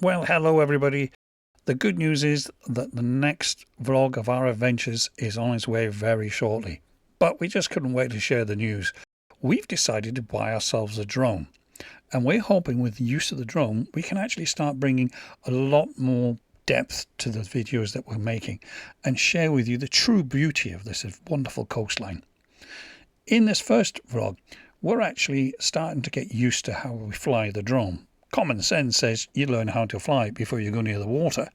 Well, hello everybody. The good news is that the next vlog of our adventures is on its way very shortly. But we just couldn't wait to share the news. We've decided to buy ourselves a drone. And we're hoping with the use of the drone, we can actually start bringing a lot more depth to the videos that we're making and share with you the true beauty of this wonderful coastline. In this first vlog, we're actually starting to get used to how we fly the drone. Common sense says you learn how to fly before you go near the water.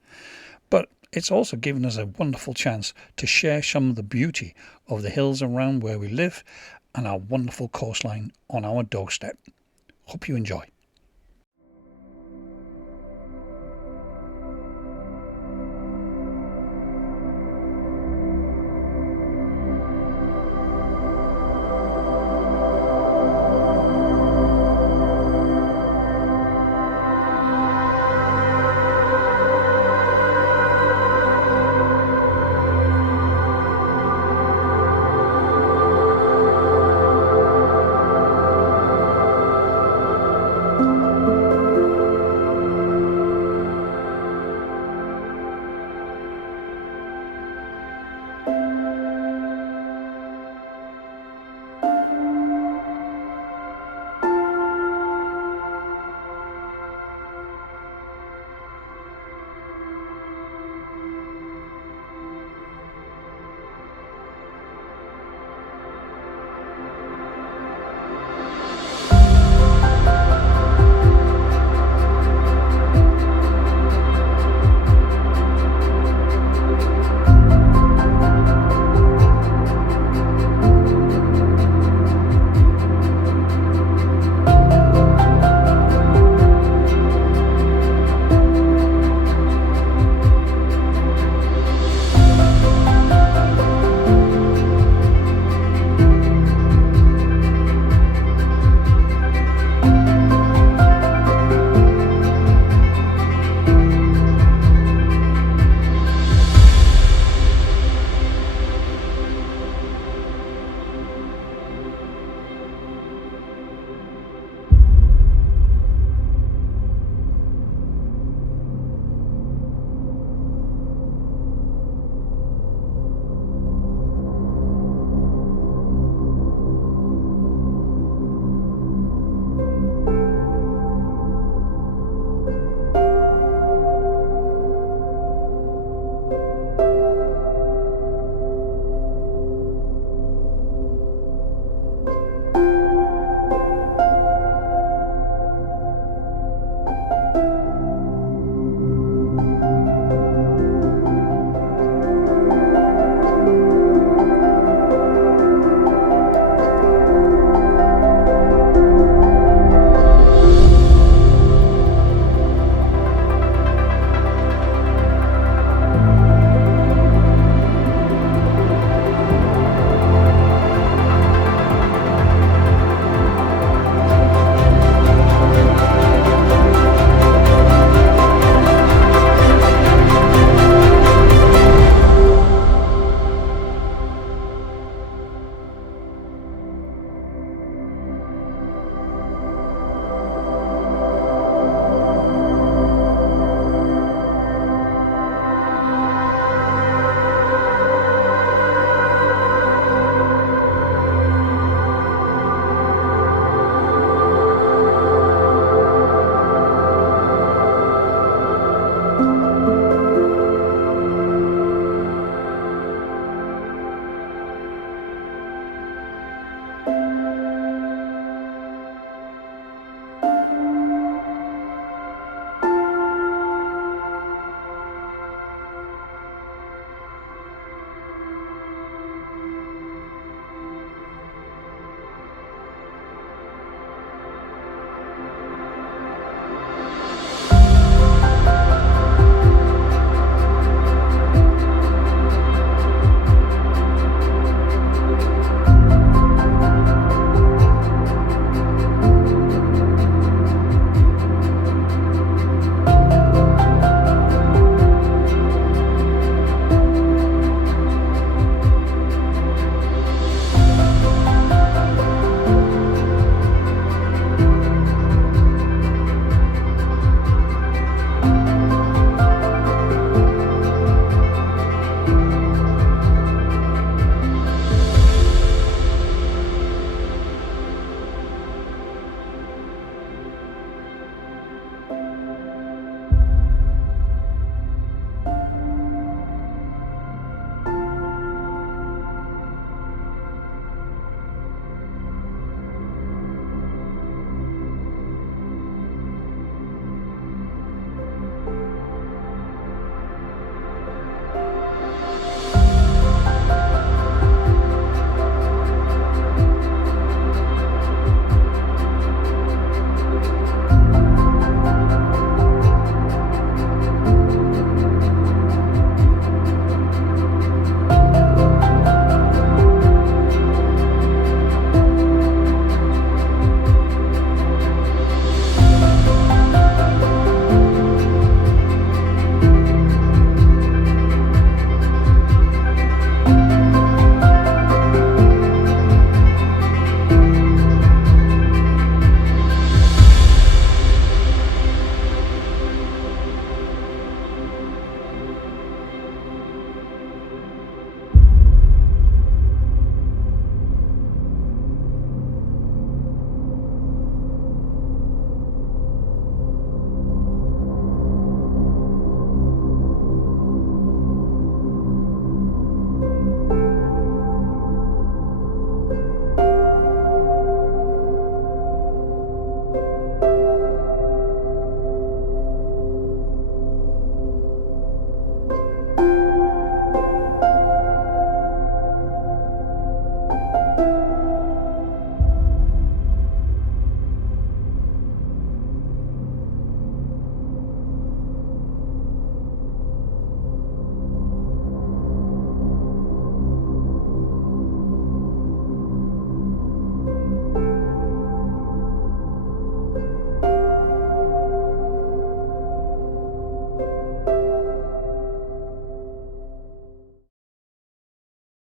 But it's also given us a wonderful chance to share some of the beauty of the hills around where we live and our wonderful coastline on our doorstep. Hope you enjoy.